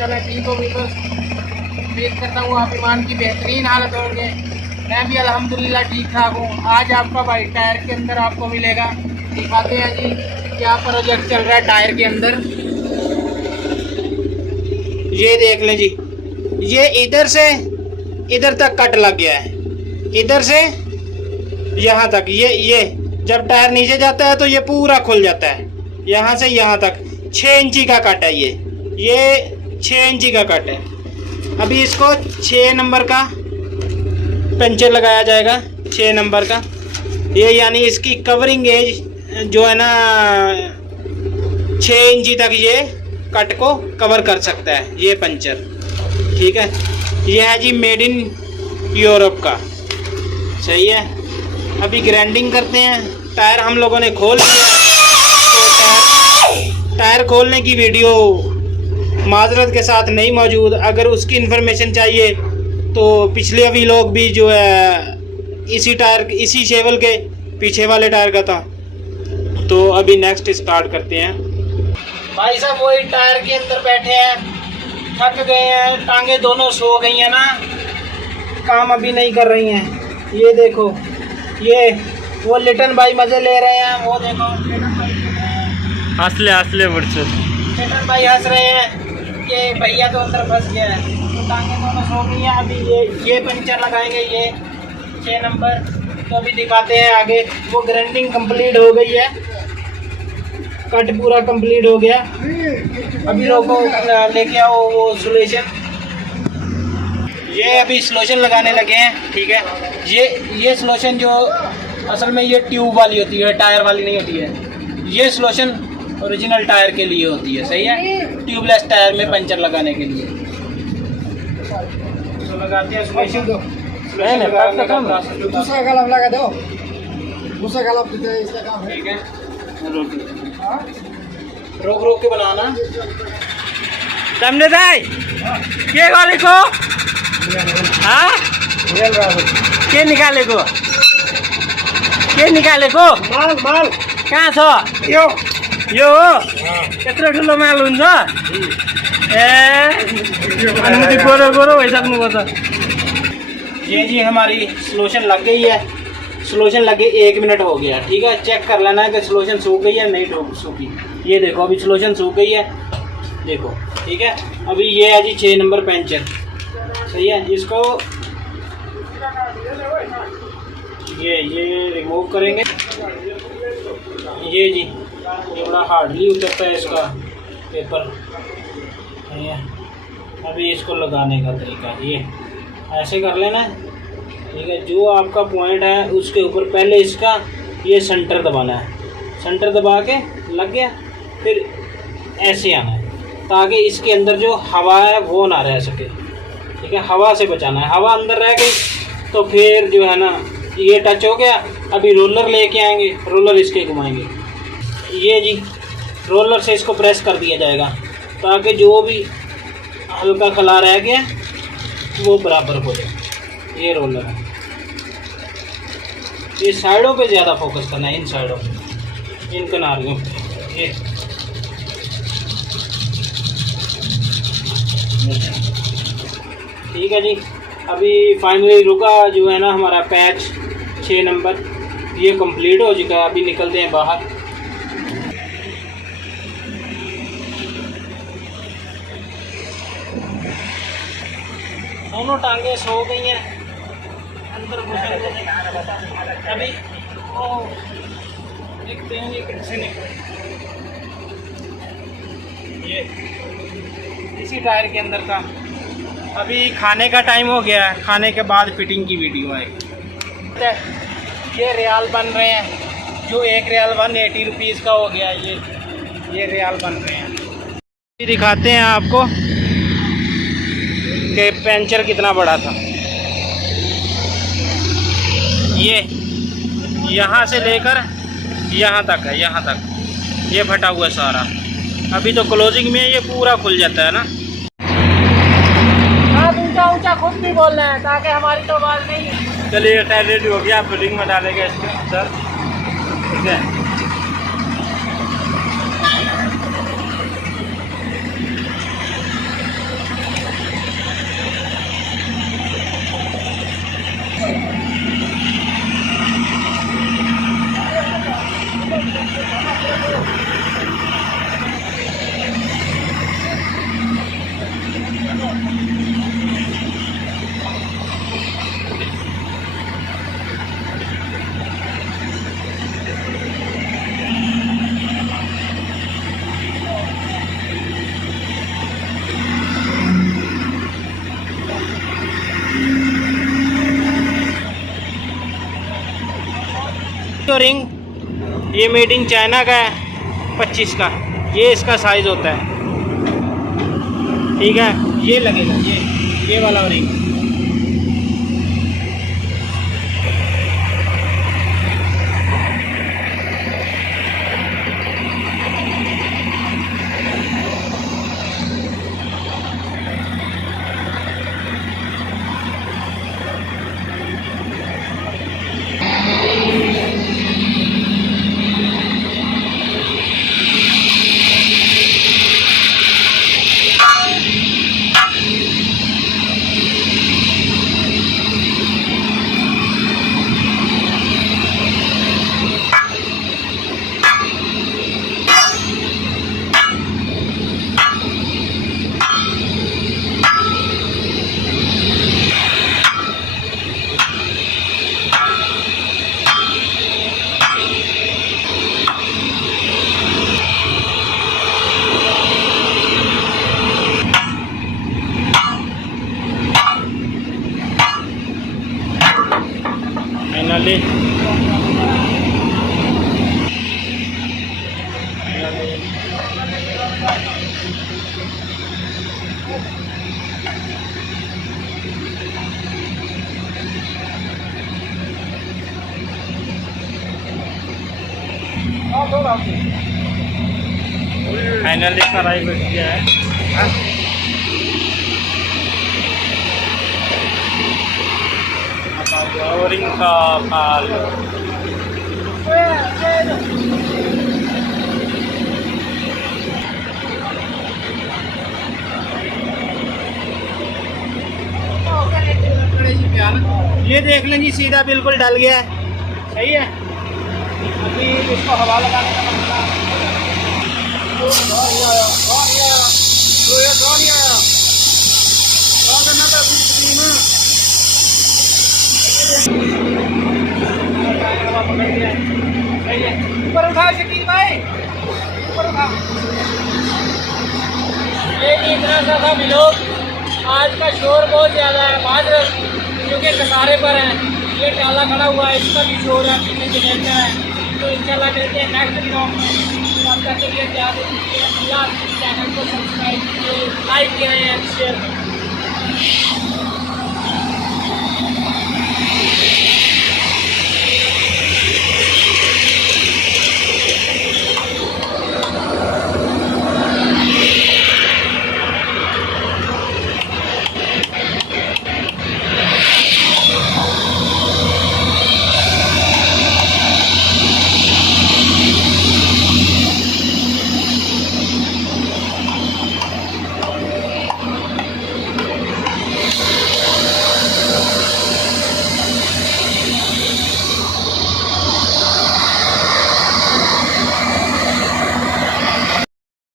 चाल है? ठीक होगी? बस उम्मीद करता हूँ आप ईमान की बेहतरीन हालत होंगे। मैं भी अल्हम्दुलिल्लाह ठीक ठाक हूँ। आज आपका भाई टायर के अंदर आपको मिलेगा, दिखाते हैं जी क्या प्रोजेक्ट चल रहा है टायर के अंदर। ये देख लें जी, ये इधर से इधर तक कट लग गया है, इधर से यहाँ तक। ये जब टायर नीचे जाता है तो ये पूरा खुल जाता है, यहाँ से यहाँ तक 6 इंची का कट है। ये 6 इंची का कट है। अभी इसको 6 नंबर का पंचर लगाया जाएगा, 6 नंबर का। ये यानी इसकी कवरिंग एज जो है ना 6 इंची तक ये कट को कवर कर सकता है ये पंचर। ठीक है, ये है जी मेड इन यूरोप का। सही है। अभी ग्राइंडिंग करते हैं। टायर हम लोगों ने खोल लिया, तो टायर खोलने की वीडियो माजरत के साथ नहीं मौजूद। अगर उसकी इन्फॉर्मेशन चाहिए तो पिछले अभी लोग भी जो है इसी टायर, इसी शेवल के पीछे वाले टायर का था। तो अभी नेक्स्ट स्टार्ट करते हैं। भाई साहब वही टायर के अंदर बैठे हैं, थक गए हैं, टांगे दोनों सो गई हैं ना, काम अभी नहीं कर रही हैं। ये देखो, ये वो लिटन भाई मजे ले रहे हैं। वो देखो हंसले बुढ़से लिटन भाई हंस रहे हैं कि भैया तो अंदर फंस गया है। तो टांगे दोनों सो गई हैं। अभी ये पंचर लगाएंगे, ये 6 नंबर। तो अभी दिखाते हैं आगे। वो ग्राइंडिंग कंप्लीट हो गई है, कट पूरा कंप्लीट हो गया। अभी लोगों लेके आओ वो सोल्यूशन। ये अभी सोल्यूशन लगाने लगे हैं। ठीक है, ये सोल्यूशन जो असल में ये ट्यूब वाली होती है, टायर वाली नहीं होती है। ये सोल्यूशन ओरिजिनल टायर के लिए होती है। सही है, ट्यूबलेस टायर में पंचर लगाने के लिए। तो लगाते हैं सोल्यूशन। दूसरा कलम लगा दो, दूसरा कलम इसका काम है। ठीक है, रोक रोक के बनाना। समझे भाई के वाले को हाँ के निकाले को माल कहाँ छ यो त्यत्रो ठुलो माल हुन्छ ए अनुमति गोरो भइसक्नुपर्छ। ये जी हमारी सोल्यूशन लग गई है। सोल्यूशन लगे 1 मिनट हो गया। ठीक है, चेक कर लेना है कि सोल्यूशन सूख गई है नहीं सूखी। ये देखो अभी सोल्यूशन सूख गई है, देखो। ठीक है, अभी ये है जी 6 नंबर पंचर। सही है, इसको ये रिमूव करेंगे। ये जी ये बड़ा हार्डली उतरता है इसका पेपर। अभी इसको लगाने का तरीका ये ऐसे कर लेना है। ठीक है, जो आपका पॉइंट है उसके ऊपर पहले इसका ये सेंटर दबाना है। सेंटर दबा के लग गया, फिर ऐसे आना है ताकि इसके अंदर जो हवा है वो ना रह सके। ठीक है, हवा से बचाना है। हवा अंदर रह गई तो फिर जो है ना ये टच हो गया। अभी रोलर लेके आएंगे, रोलर इसके घुमाएंगे। ये जी रोलर से इसको प्रेस कर दिया जाएगा ताकि जो भी हल्का खला रह गया वो बराबर हो जाए। ये रोलर है, ये साइडों पे ज़्यादा फोकस करना है, इन साइडों पे, इन किनारियों पे। ये ठीक है जी। अभी फाइनली रुका जो है ना हमारा पैच 6 नंबर, ये कंप्लीट हो चुका है। अभी निकलते हैं बाहर। दोनों टांगे सो गई हैं अंदर घुसे। अभी वो देखते हैं ये कैसे निकले। ये इसी टायर के अंदर था। अभी खाने का टाइम हो गया है, खाने के बाद फिटिंग की वीडियो आएगी। ये रियाल बन रहे हैं, जो 1 रियाल 180 रुपीज़ का हो गया। ये रियाल बन रहे हैं। ये दिखाते हैं आपको कि पंचर कितना बड़ा था। ये यहाँ से लेकर यहाँ तक है, यहाँ तक ये फटा हुआ सारा। अभी तो क्लोजिंग में ये पूरा खुल जाता है ना। आप ऊंचा ऊंचा खुद भी बोल रहे हैं ताकि हमारी तो आवाज़ नहीं है। चलिए खैर रेडी हो गया, फिटिंग में डालेंगे इसके अंदर। ठीक है, तो रिंग ये मेड इन चाइना का है 25 का, ये इसका साइज होता है। ठीक है, ये लगेगा, ये वाला रिंग। फाइनली फाइनली कढ़ाई बच गया है। और इनका पाल ये देख लें जी, सीधा बिल्कुल डल गया है। सही है, अभी इसको हवा लगाने का मसला ऊपर उठाओ शकील भाई, ऊपर उठाओ। ये इतना सा था व्लॉग। आज का शोर बहुत ज़्यादा है, माजरत क्योंकि कसारे पर हैं। ये टाला खड़ा हुआ है, इसका भी शोर है, पीछे जनरेटर है। तो इंशाल्लाह मिलते हैं नेक्स्ट व्लॉग में। तब तक के लिए ध्यान दीजिए, अल्लाह चैनल को सब्सक्राइब कीजिए, लाइक करें, शेयर करें।